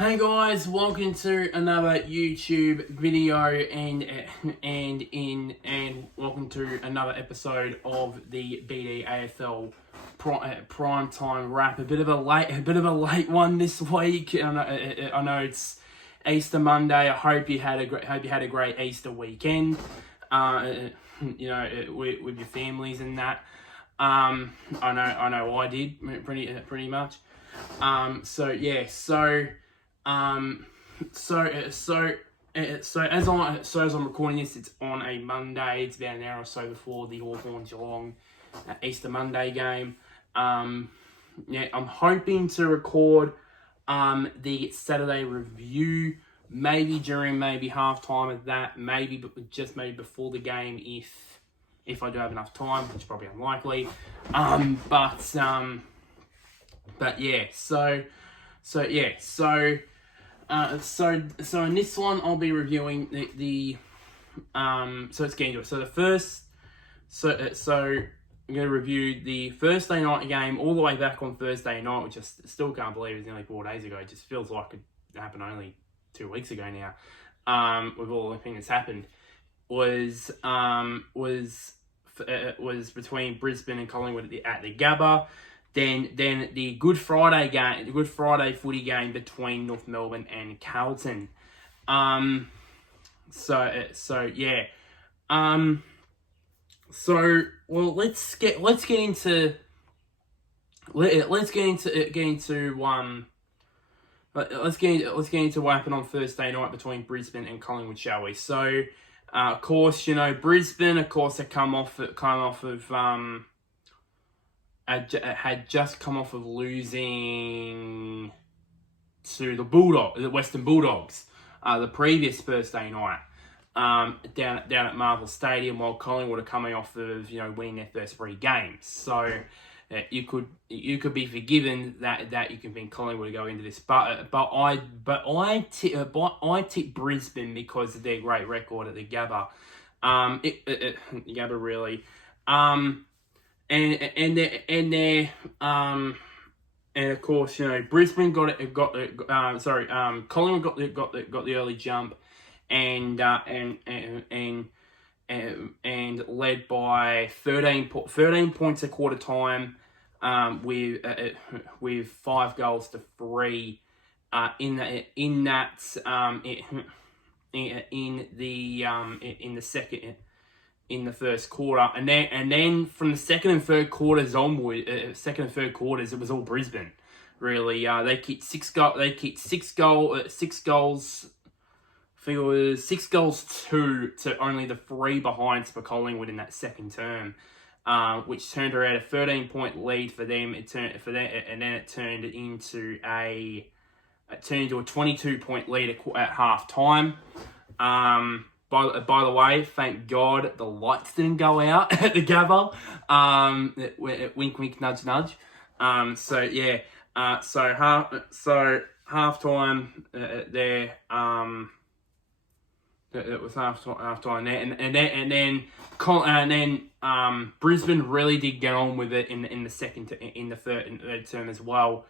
Hey guys, welcome to another YouTube video and welcome to another episode of the BD AFL Primetime Wrap. A bit of a late one this week. I know it's Easter Monday. I hope you had a great Easter weekend. With your families and that. I know I did pretty much. So as I'm recording this, it's on a Monday. It's about an hour or so before the Hawthorn-Geelong Easter Monday game. I'm hoping to record the Saturday review, maybe during halftime of that, maybe before the game if I do have enough time, which is probably unlikely. So in this one, I'll be reviewing so let's get into it. So I'm going to review the Thursday night game all the way back on Thursday night, which I still can't believe is nearly 4 days ago. It just feels like it happened only 2 weeks ago now. With all the things that's happened, was between Brisbane and Collingwood at the GABBA. Then the Good Friday footy game between North Melbourne and Carlton. Let's get into what happened on Thursday night between Brisbane and Collingwood, shall we? So, of course, Brisbane, of course, had just come off of losing to the Western Bulldogs, the previous Thursday night, down at Marvel Stadium, while Collingwood are coming off of winning their first 3 games. So you could be forgiven that you can think Collingwood to go into this, but I tip Brisbane because of their great record at the GABBA. GABBA really. And of course, Brisbane Collingwood got the early jump, and led by 13 points at quarter time, with 5 goals to 3 in the first quarter, and then from the second and third quarters onward, it was all Brisbane. Really, they kicked 6 goals. I think it was 6 goals to only the 3 behinds for Collingwood in that second term, which turned around a 13-point lead for them. It turned into a 22-point lead at half time. By the way, thank God the lights didn't go out at the GABBA. Wink, wink, nudge, nudge. Half time there. It was half time there, and then Brisbane really did get on with it in the third term as well.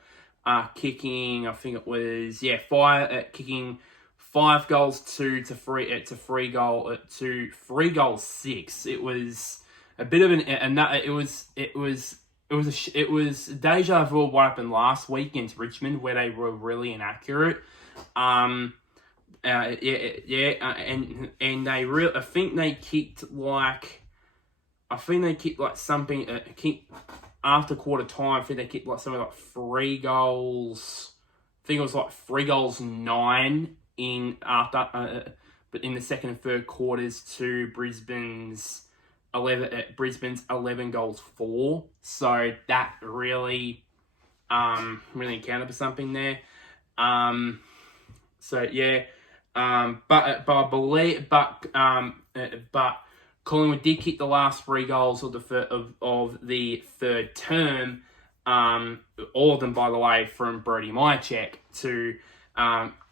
Kicking, I think it was kicking 5 goals to 3 goals 6. It was a bit of it was deja vu of what happened last week against Richmond, where they were really inaccurate. And they really, I think they kicked something. After quarter time, I think they kicked something like 3 goals. I think it was 3 goals 9 but in the second and third quarters to Brisbane's 11 goals 4. So that really accounted for something there. But Collingwood did kick the last 3 goals of the third term. All of them, by the way, from Brody Myercheck to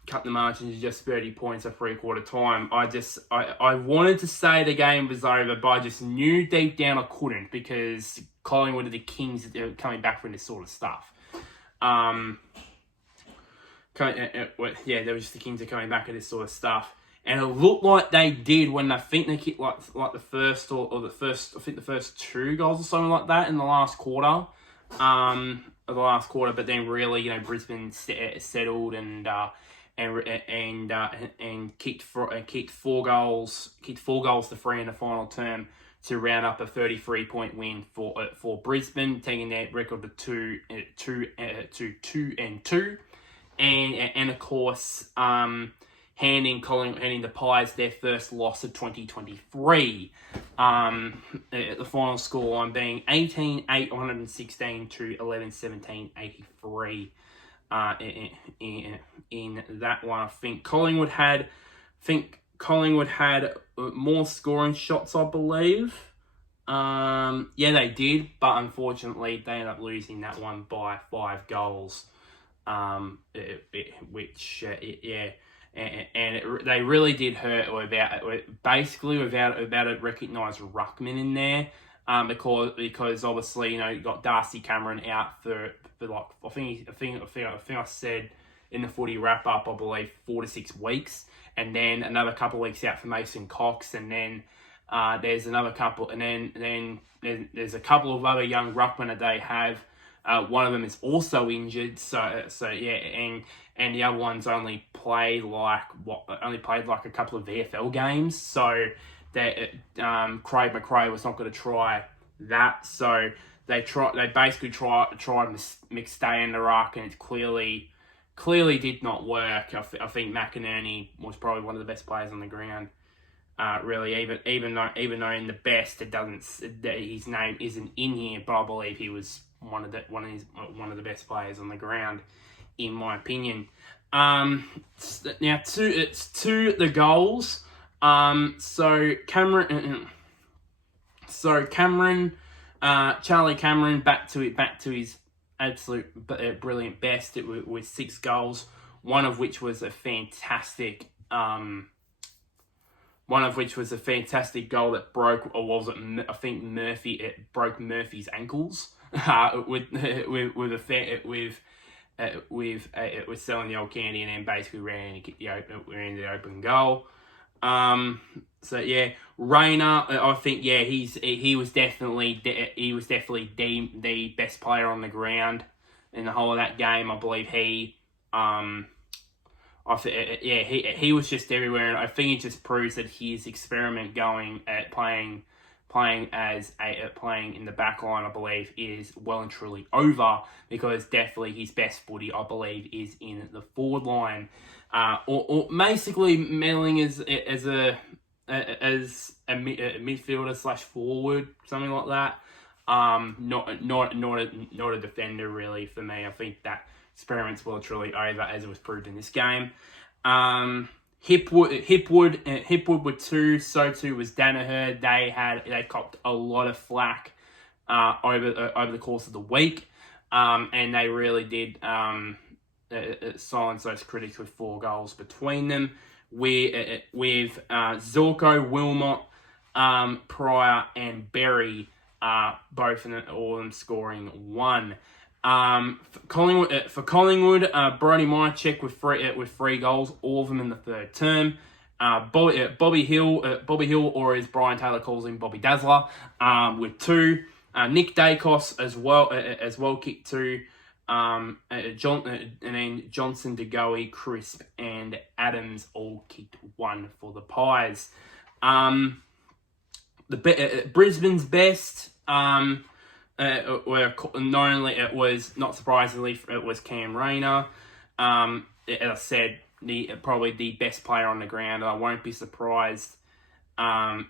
cut the margin to just 30 points at 3/4 time. I wanted to say the game was over, but I just knew deep down I couldn't, because Collingwood are the kings coming back from this sort of stuff. they were just the Kings are coming back at this sort of stuff. And it looked like they did when I think they kicked like the first or the first, I think the first 2 goals or something like that in the last quarter. But then really, Brisbane settled and kicked 4 goals to 3 in the final term to round up a 33-point win for Brisbane, taking their record to 2-2, and of course handing the Pies their first loss of 2023. The final scoreline being 18-8-116 to 11-17-83. In that one, I think Collingwood had more scoring shots, I believe. Yeah, they did, but unfortunately, they ended up losing that one by 5 goals. They really did hurt without a recognised ruckman in there. Because obviously, you got Darcy Cameron out for like I think I said in the footy wrap up, I believe 4 to 6 weeks, and then another couple of weeks out for Mason Cox, and then there's another couple, and then there's a couple of other young ruckmen that they have. One of them is also injured, so yeah, and the other one's only played like a couple of VFL games, so that Craig McRae was not going to try that, so they basically tried McStay in the ruck, and it clearly did not work. I think McInerney was probably one of the best players on the ground. Really, even though in the best his name isn't in here, but I believe he was one of the best players on the ground, in my opinion. Now to the goals. Charlie Cameron back to his absolute brilliant best. It with 6 goals, one of which was a fantastic goal that broke, or was it? I think it broke Murphy's ankles with selling the old candy, and then basically ran and kicked the open goal. So yeah, Rayner, I think he was definitely the best player on the ground in the whole of that game. I believe he was just everywhere, and I think it just proves that his experiment going at playing in the back line, I believe, is well and truly over, because definitely his best footy, I believe, is in the forward line, or basically meddling as a midfielder / forward, something like that. Not a defender really for me. I think that experiment's well and truly over, as it was proved in this game. Hipwood with 2, so too was Danaher. They copped a lot of flack over the course of the week, and they really did silence those critics with 4 goals between them. With Zorko, Wilmot, Pryor, and Berry, both all of them scoring 1. For Collingwood, Brody Myercheck with 3 goals, all of them in the 3rd term. Bobby Hill, or as Brian Taylor calls him, Bobby Dazzler, with 2. Nick Dacos as well kicked 2. And then Johnson, DeGoey, Crisp, and Adams all kicked 1 for the Pies. Brisbane's best. It was not surprisingly, it was Cam Rayner. As I said, probably the best player on the ground. I won't be surprised I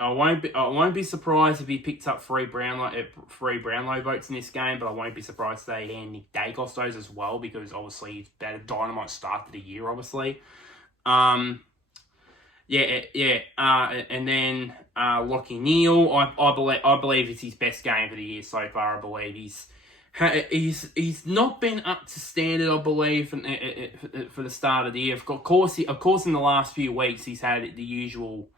won't be surprised if he picks up 3 Brownlow votes in this game, but I won't be surprised if they hand Nick Dacos those as well, because obviously he's had a dynamite start to the year, obviously. And then Lockie Neal, I believe it's his best game of the year so far. I believe he's not been up to standard, I believe, for the start of the year. Of course, in the last few weeks he's had the usual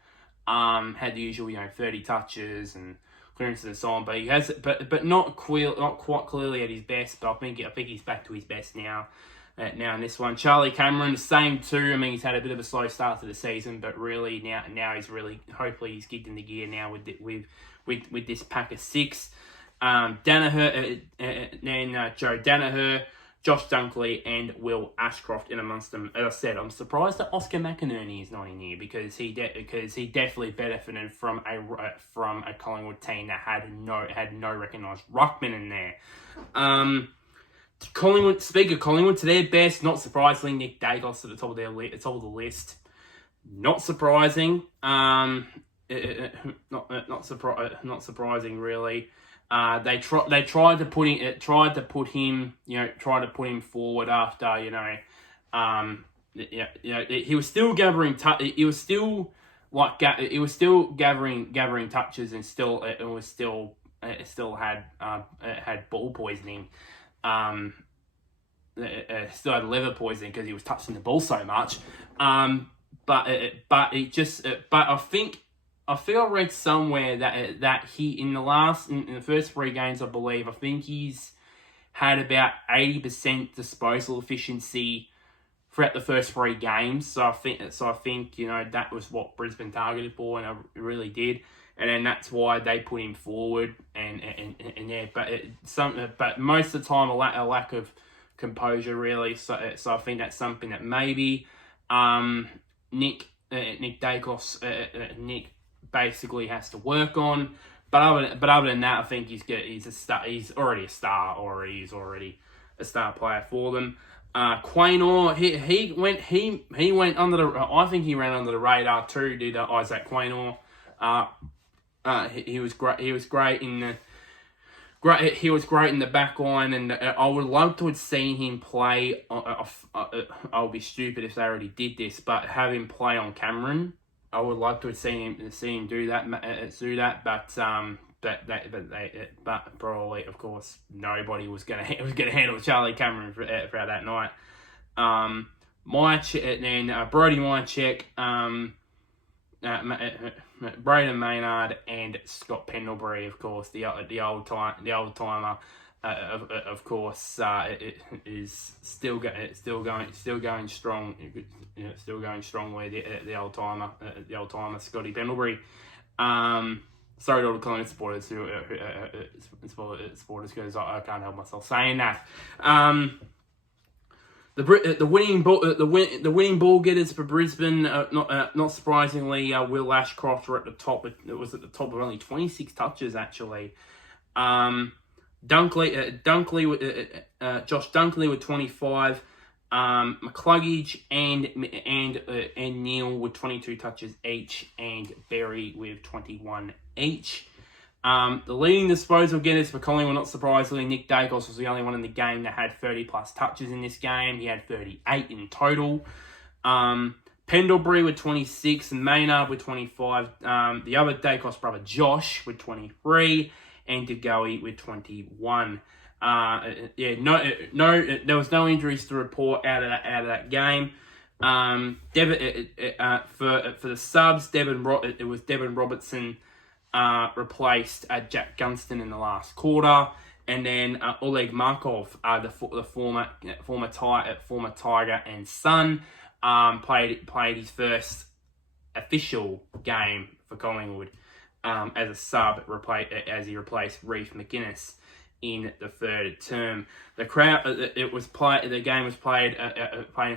30 touches and clearances and so on. But he has, but not quite clearly at his best. But I think he's back to his best now. now in this one. Charlie Cameron, the same too. I mean, he's had a bit of a slow start to the season, but really now he's really, hopefully he's kicked in the gear now with this pack of 6. Danaher, then Joe Danaher, Josh Dunkley, and Will Ashcroft in amongst them. As I said, I'm surprised that Oscar McInerney is not in here because he definitely benefited from a Collingwood team that had no recognised ruckman in there. Collingwood, speak of Collingwood, to their best, not surprisingly, Nick Dacos at the top of the list. Not surprising. Not surprising really. They tried to put him forward after he was still gathering gathering touches and still had ball poisoning. Still had liver poisoning because he was touching the ball so much. But I feel I read somewhere that he in the first 3 games, I believe, I think he's had about 80% disposal efficiency throughout the first 3 games. So I think that was what Brisbane targeted for, and it really did. And then that's why they put him forward. But most of the time a lack of composure really. So I think that's something that maybe Nick Dacos basically has to work on. But other than that, I think he's good. He's a star. He's already a star, or he's already a star player for them. Quaynor, he went under the. I think he ran under the radar too. Did Isaac Quaynor? He was great. He was great in the. He was great in the back line, and I would love to have seen him play. I'll be stupid if they already did this, but have him play on Cameron. I would love to have seen him do that. But probably, of course, nobody was going to handle Charlie Cameron throughout that night. Brody Myercheck, Braden Maynard, and Scott Pendlebury, of course, the old timer. Of course, it is still going strong. Still going strongly. The old timer, Scotty Pendlebury. Sorry to all the Collingwood supporters because I can't help myself saying that. The winning ball getters for Brisbane, not surprisingly, Will Ashcroft were at the top. It was at the top of only 26 touches actually. Josh Dunkley with 25, McCluggage and Neil with 22 touches each, and Berry with 21 each. The leading disposal getters for Collingwood, not surprisingly, Nick Dacos was the only one in the game that had 30 plus touches in this game. He had 38 in total. Pendlebury with 26 and Maynard with 25. The other Dacos brother Josh with 23 and DeGoey with 21. There was no injuries to report out of that game. For the subs, it was Devin Robertson replaced Jack Gunston in the last quarter, and then Oleg Markov, the former Tiger and Sun, played his first official game for Collingwood as a sub, as he replaced Reece McInnes in the third term. The game was played in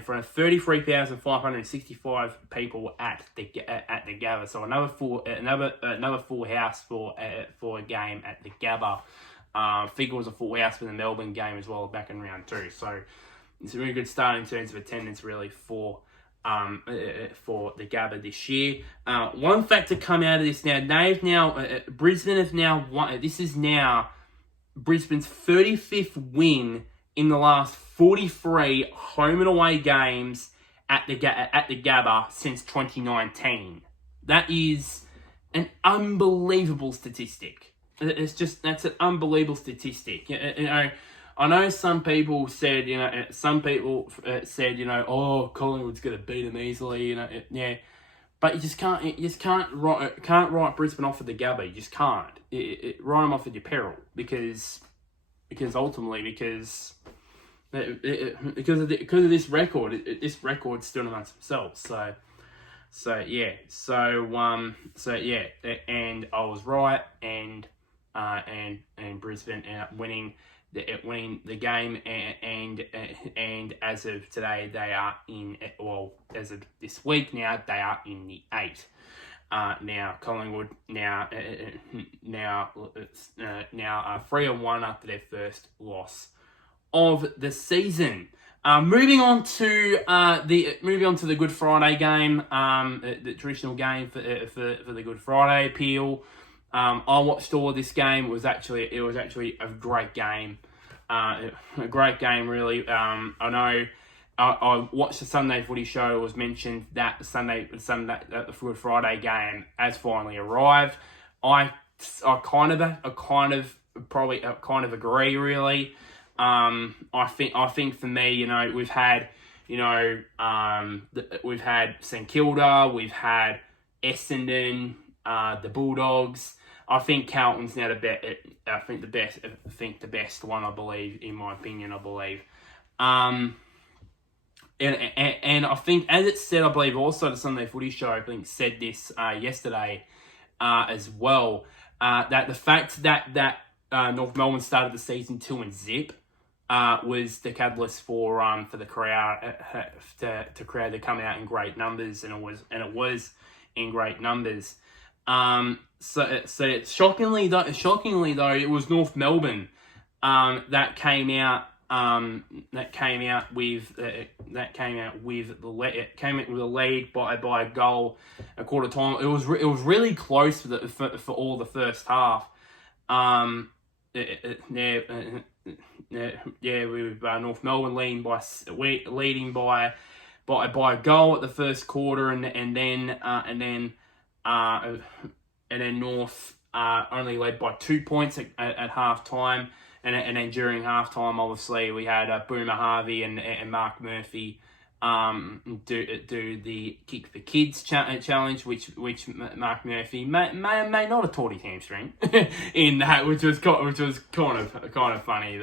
front of 33,565 people at the GABBA. So another full house for a game at the GABBA. I think it was a full house for the Melbourne game as well back in round 2. So it's a really good start in terms of attendance really for the GABBA this year. One fact to come out of this Brisbane have now won. This is now Brisbane's 35th win in the last 43 home and away games at the GABBA since 2019. That is an unbelievable statistic. That's an unbelievable statistic. I know some people said, oh, Collingwood's going to beat them easily, yeah. But you just can't write Brisbane off at the GABBA. You just can't. Write them off at your peril because because of this record. This record's still amongst themselves. So yeah, and I was right, and Brisbane ended up winning the game, and as of today they are as of this week now they are in the 8. Now Collingwood now are 3-1 after their first loss of the season. Moving on to the Good Friday game, the traditional game for the Good Friday appeal. I watched all of this game. It was actually a great game, really. I know. I watched the Sunday Footy Show. It was mentioned that the Good Friday game has finally arrived. I kind of agree, really. I think for me, we've had St Kilda, we've had Essendon, the Bulldogs. I think Carlton's now the best one, I believe, in my opinion. And I think, as it said, I believe also the Sunday Footy Show, I think, said this yesterday as well, that the fact that North Melbourne started the season 2-0 was the catalyst for the crowd to crowd to come out in great numbers, and it was in great numbers. So shockingly though, it was North Melbourne that came out with a lead by a goal a quarter time. It was really close for all the first half. With North Melbourne leading by a goal at the first quarter, and then North only led by 2 points at half time, and then during half time, obviously we had Boomer Harvey and Mark Murphy do the Kick for Kids challenge, which Mark Murphy may not have taught his hamstring in that, which was kind of funny,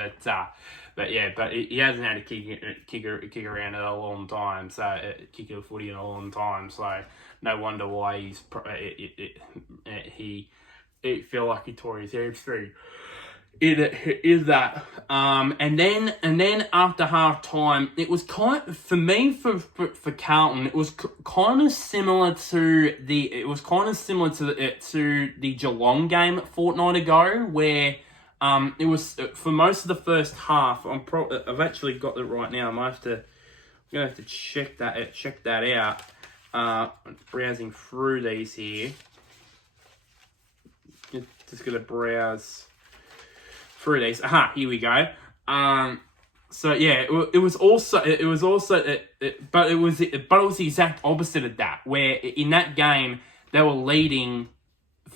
but he hasn't had a kick around in a long time, so kick of footy in a long time, so no wonder why he felt like he tore his hamstring. It is that, and then after half time, it was for Carlton. It was kind of similar to the Geelong game a fortnight ago, where it was for most of the first half. I've actually got it right now. I'm gonna have to check that out. Browsing through these here. Just gonna browse through these. Aha, here we go. So yeah, it was the exact opposite of that. Where in that game they were leading,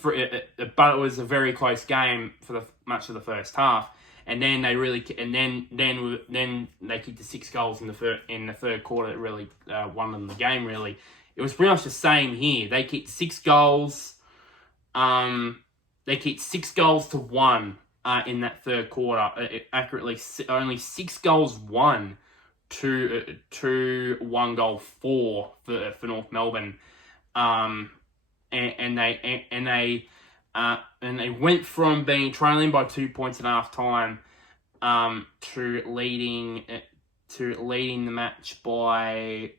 but it was a very close game for much of the first half, and then they kicked the 6 goals in the third quarter that really won them the game. Really, it was pretty much the same here. They kicked 6 goals. They kicked 6 goals to 1. In that third quarter, accurately only 6 goals won to 1 goal for North Melbourne, and they went from being trailing by 2 points at half time to leading the match by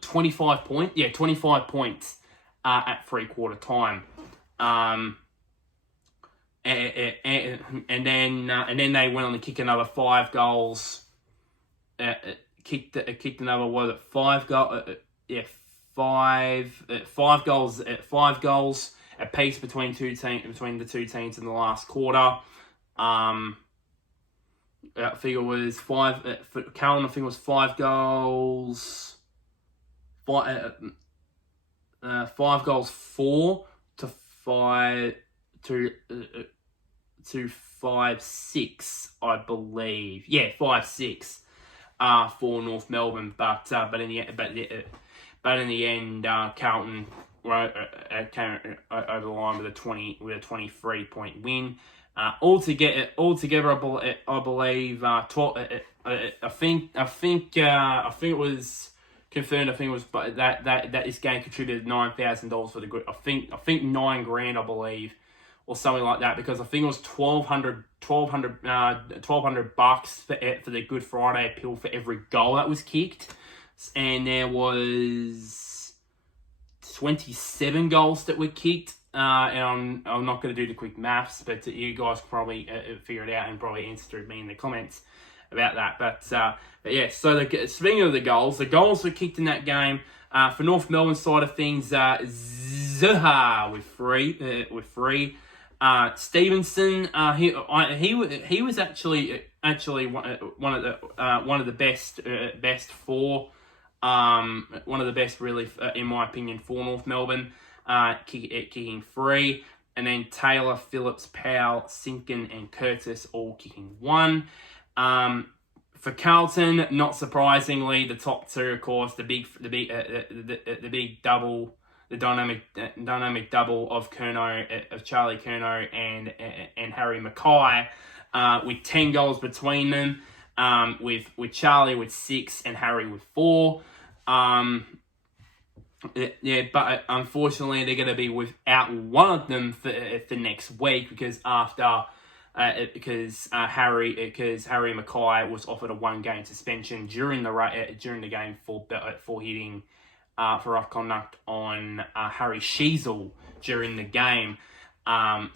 25 points. Yeah, 25 points at 3/4 time. And then they went on to kick another 5 goals. Kicked another 5 goals. Five goals apiece between the two teams in the last quarter. That figure was 5 for Carlton. I think it was 5 goals. 5 goals 4 to 5 to 5-6, I believe. Yeah, 5-6 for North Melbourne, but in the end, Carlton came over the line with a 23-point win. Altogether, I believe I think it was confirmed. I think it was, but that this game contributed $9,000 for the group. I think $9,000, I believe, or something like that, because I think it was $1,200 for the Good Friday appeal for every goal that was kicked, and there was 27 goals that were kicked. And I'm not going to do the quick maths, but you guys can probably figure it out and probably answer me in the comments about that. But yeah, so speaking of the goals were kicked in that game. For North Melbourne side of things, Zaha with three. Stevenson, he was actually one of the best four. One of the best, really, in my opinion, for North Melbourne. Kicking 3, and then Taylor, Phillips, Powell, Sinkin, and Curtis all kicking 1. For Carlton, not surprisingly, the top two, of course, the big double, the dynamic double of Charlie Curnow and Harry Mackay, with 10 goals between them, with Charlie with 6 and Harry with 4. Yeah, but unfortunately they're going to be without one of them for next week, because Harry Mackay was offered a 1-game suspension during the game for hitting for rough conduct on Harry Sheasel during the game. But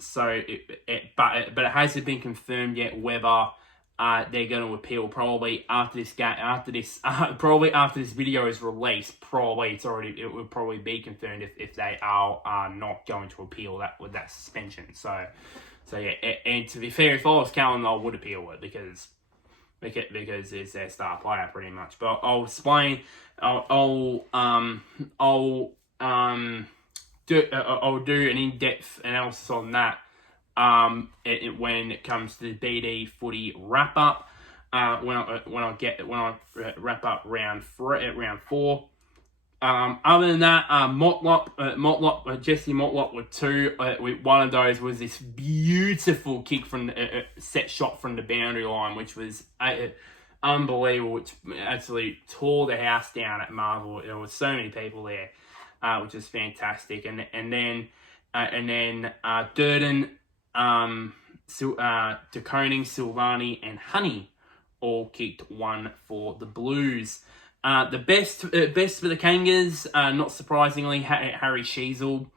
it hasn't been confirmed yet whether they're going to appeal. Probably after this video is released. It will probably be confirmed if they are not going to appeal that suspension. So yeah. And to be fair, if I was Carlton, I would appeal it because it's their star player pretty much. But I'll explain. I'll do an in-depth analysis on that. When it comes to the BD footy wrap up, when I wrap up round 4. Other than that, Jesse Motlop with 2. With one of those was this beautiful kick from the set shot from the boundary line, which was unbelievable, which actually tore the house down at Marvel. There were so many people there, which was fantastic. And then Durden, DeConing, Silvani, and Honey all kicked 1 for the Blues. The best for the Kangas, not surprisingly, Harry Sheasel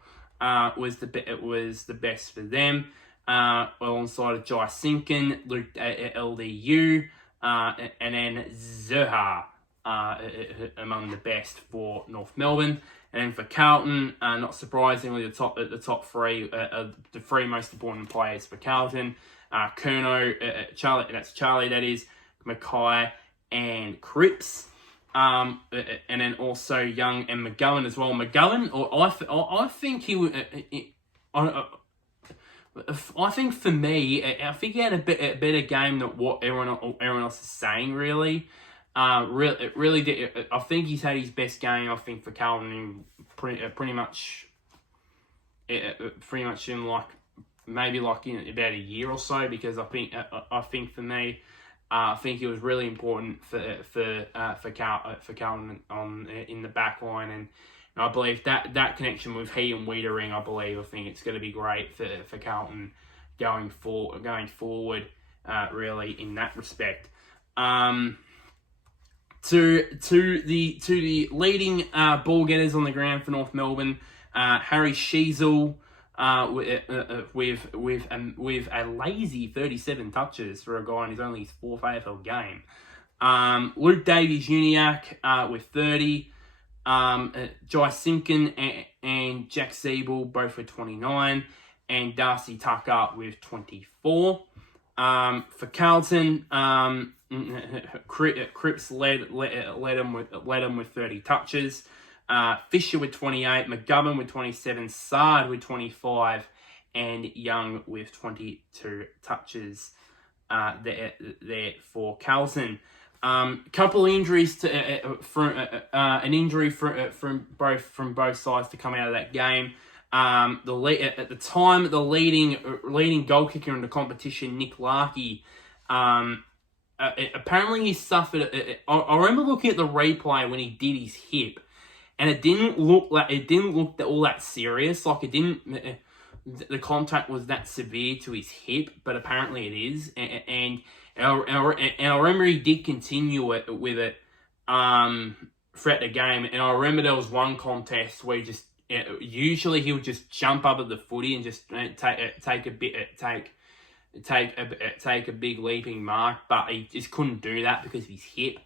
was the best for them, alongside of Jai Sinkin, Luke LDU, and then Zaha among the best for North Melbourne. And then for Carlton, not surprisingly, the top 3 are the 3 most important players for Carlton: Curnow, Charlie, that is, Mackay, and Cripps. And then also Young and McGowan as well. McGowan, I think I think for me, I think he had a better game than what everyone else is saying. Really did. I think he's had his best game. I think for Carlton in pretty much in maybe about a year or so, because I think for me, I think it was really important for Carlton in the back line, and I believe that connection with he and Wiedering, I think it's going to be great for Carlton going forward, really, in that respect. To the leading ball getters on the ground for North Melbourne, Harry Sheasel, with a lazy 37 touches for a guy in his only 4th AFL game. Luke Davies-Uniacke with 30. Jai Simpkin and Jack Siebel both with 29. And Darcy Tucker with 24. For Carlton, Cripps led him with 30 touches. Fisher with 28, McGovern with 27, Sard with 25, and Young with 22 touches there for Carlton. Couple injuries to an injury from both sides to come out of that game. At the time, the leading goal kicker in the competition, Nick Larkey, apparently he suffered. I remember looking at the replay when he did his hip, and it didn't look all that serious. Like it didn't. The contact was that severe to his hip, but apparently it is. And I remember he did continue with it throughout the game. And I remember there was one contest where usually he would just jump up at the footy and just take a big leaping mark, but he just couldn't do that because of his hip.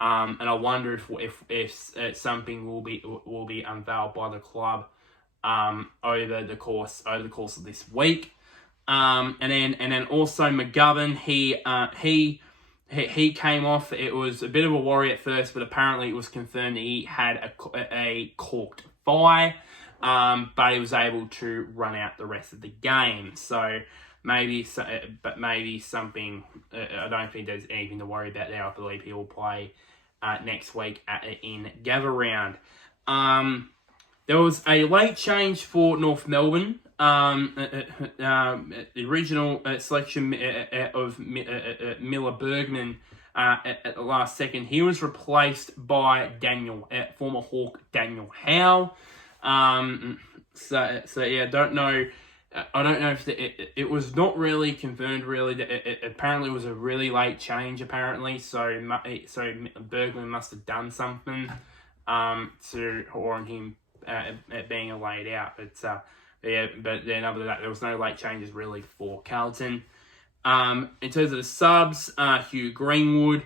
And I wonder if something will be unveiled by the club over the course of this week. And then also McGovern, he came off. It was a bit of a worry at first, but apparently it was confirmed that he had a corked thigh, but he was able to run out the rest of the game. So maybe something. I don't think there's anything to worry about there. I believe he will play next week in GABBA round. There was a late change for North Melbourne. The original selection of Miller Bergman at the last second. He was replaced by former Hawk Daniel Howe. So yeah, I don't know if it was not really confirmed. Really, it apparently was a really late change. Apparently, so Bergman must have done something to warrant him being laid out. But then other than that, there was no late changes really for Carlton. In terms of the subs, Hugh Greenwood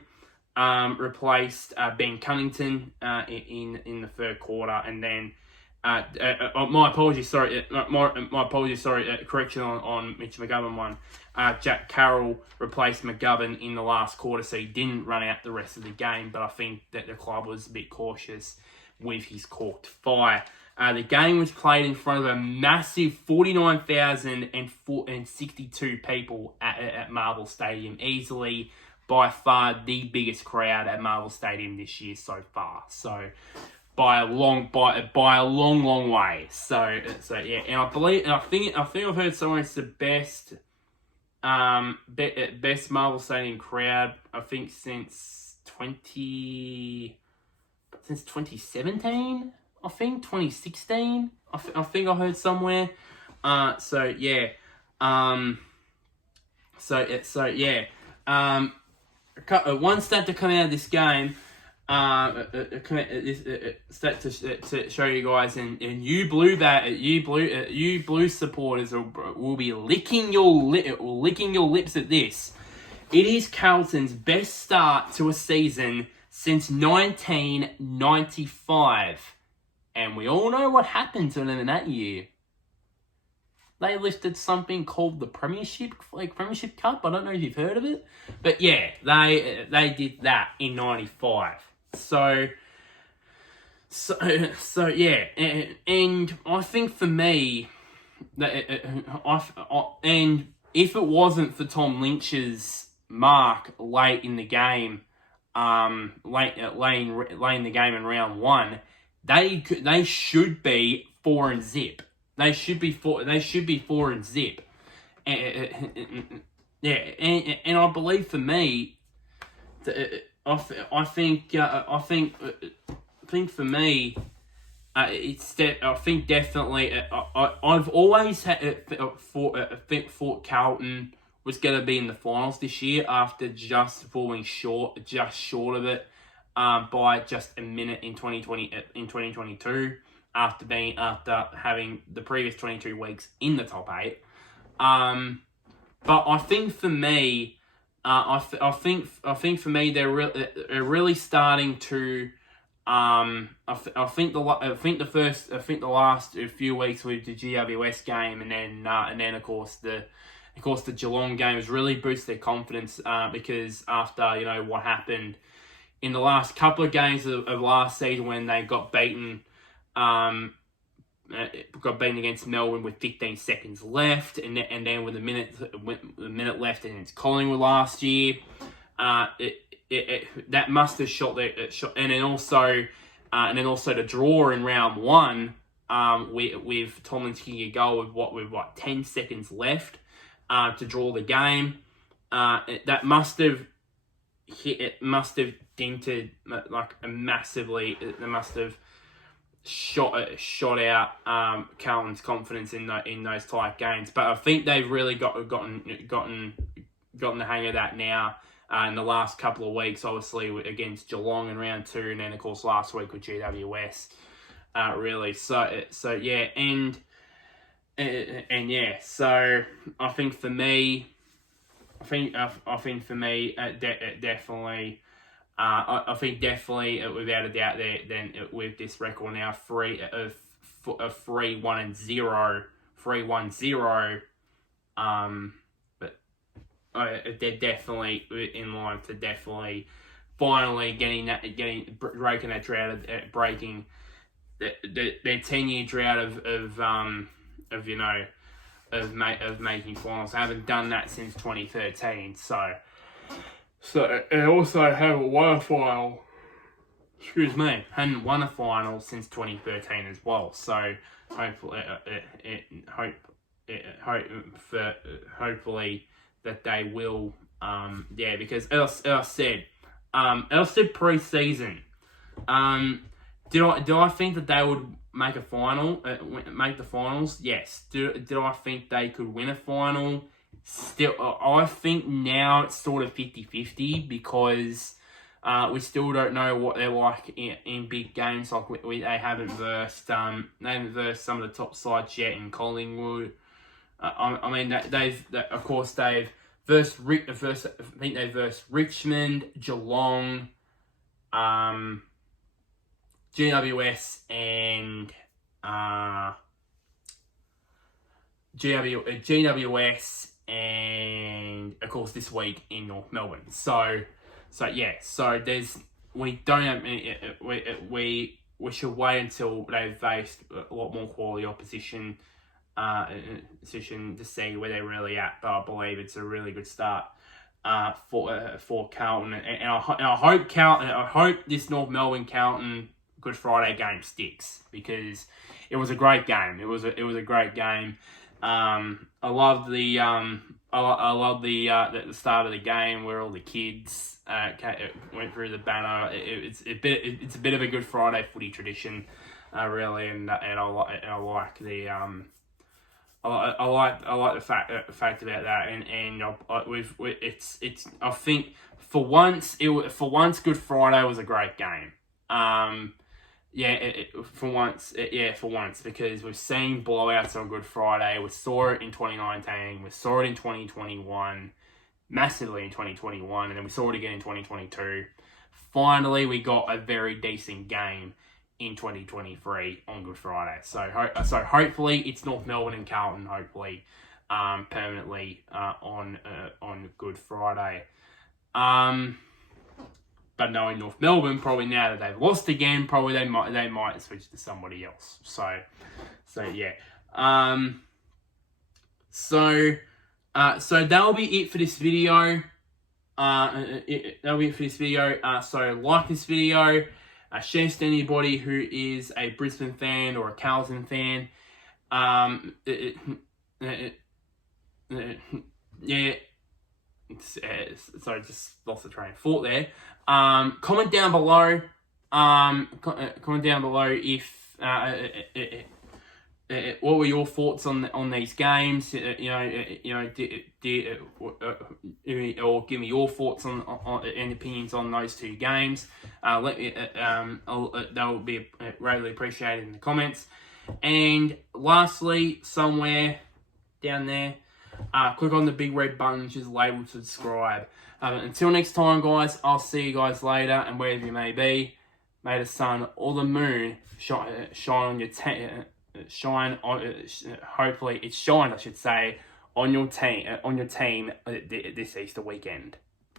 replaced Ben Cunnington in the third quarter, and then my apologies. Sorry, correction on Mitch McGovern one. Jack Carroll replaced McGovern in the last quarter, so he didn't run out the rest of the game. But I think that the club was a bit cautious with his corked thigh. The game was played in front of a massive 49,062 people at Marvel Stadium. Easily, by far, the biggest crowd at Marvel Stadium this year so far. So, by a long way. So yeah, and I think I've heard somewhere it's the best Marvel Stadium crowd. I think since 2017. I think 2016. I think I heard somewhere. So yeah. One stat to come out of this game. Stat to show you guys, and you blue supporters will be licking your lips at this. It is Carlton's best start to a season since 1995. And we all know what happened to them in that year. They lifted something called the Premiership Cup. I don't know if you've heard of it. But yeah, they did that in 95. So yeah. And I think for me, and if it wasn't for Tom Lynch's mark late in the game, late in the game in round one, they should be 4-0. They should be 4-0. And I believe for me, I think for me, definitely. I've always thought Carlton was going to be in the finals this year after just falling short of it. By just a minute in 2022, after having the previous 22 weeks in the top 8. But I think for me, I think for me they're really starting to. I think the last few weeks with the GWS game, and then of course the Geelong game has really boosted their confidence because after what happened in the last couple of games of last season when they got beaten against Melbourne with 15 seconds left, and then with a minute left against Collingwood last year, that must have shot, and then also the draw in round one with Tomlin kicking a goal with 10 seconds left to draw the game. That must have it must have dented like massively. It must have shot out Carlton's confidence in those tight games. But I think they've really gotten the hang of that now. In the last couple of weeks, obviously against Geelong in round 2, and then of course last week with GWS. Really, so yeah, and yeah, so I think for me, definitely. I think definitely, without a doubt, then with this record now, 3-1-0, but they're definitely in line to definitely finally breaking that drought, breaking their 10-year drought of making finals. I haven't done that since 2013, so and also haven't won a final. Hadn't won a final since 2013 as well. So hopefully, hopefully that they will. Because as I said pre-season. Did I think that they would make a final, make the finals? Yes. Did I think they could win a final? Still, I think now it's sort of 50-50 because we still don't know what they're like in big games. Like they haven't versed some of the top sides yet in Collingwood. I mean they've versed Richmond, Geelong, GWS and GWS and of course this week in North Melbourne. So we should wait until they've faced a lot more quality opposition to see where they're really at. But I believe it's a really good start for Carlton, and I hope Carlton. I hope this North Melbourne Carlton Good Friday game sticks because it was a great game. It was a great game. I loved the start of the game where all the kids went through the banner. It's a bit of a Good Friday footy tradition, really, and I like the I like the fact about that, and I think for once Good Friday was a great game. For once, because we've seen blowouts on Good Friday. We saw it in 2019. We saw it in 2021, massively in 2021, and then we saw it again in 2022. Finally, we got a very decent game in 2023 on Good Friday. So hopefully it's North Melbourne and Carlton. Hopefully, permanently on Good Friday. But knowing North Melbourne, probably now that they've lost again, probably they might switch to somebody else. So yeah. So that'll be it for this video. That'll be it for this video. So like this video, share to anybody who is a Brisbane fan or a Carlton fan. Sorry, just lost the train of thought there. Comment down below. If what were your thoughts on these games? Or give me your thoughts on and opinions on those two games. Let me. That would be greatly appreciated in the comments. And lastly, somewhere down there, click on the big red button which is labeled subscribe. Until next time, guys, I'll see you guys later, and wherever you may be, may the sun or the moon shine on your hopefully it shines, I should say, on your team this Easter weekend.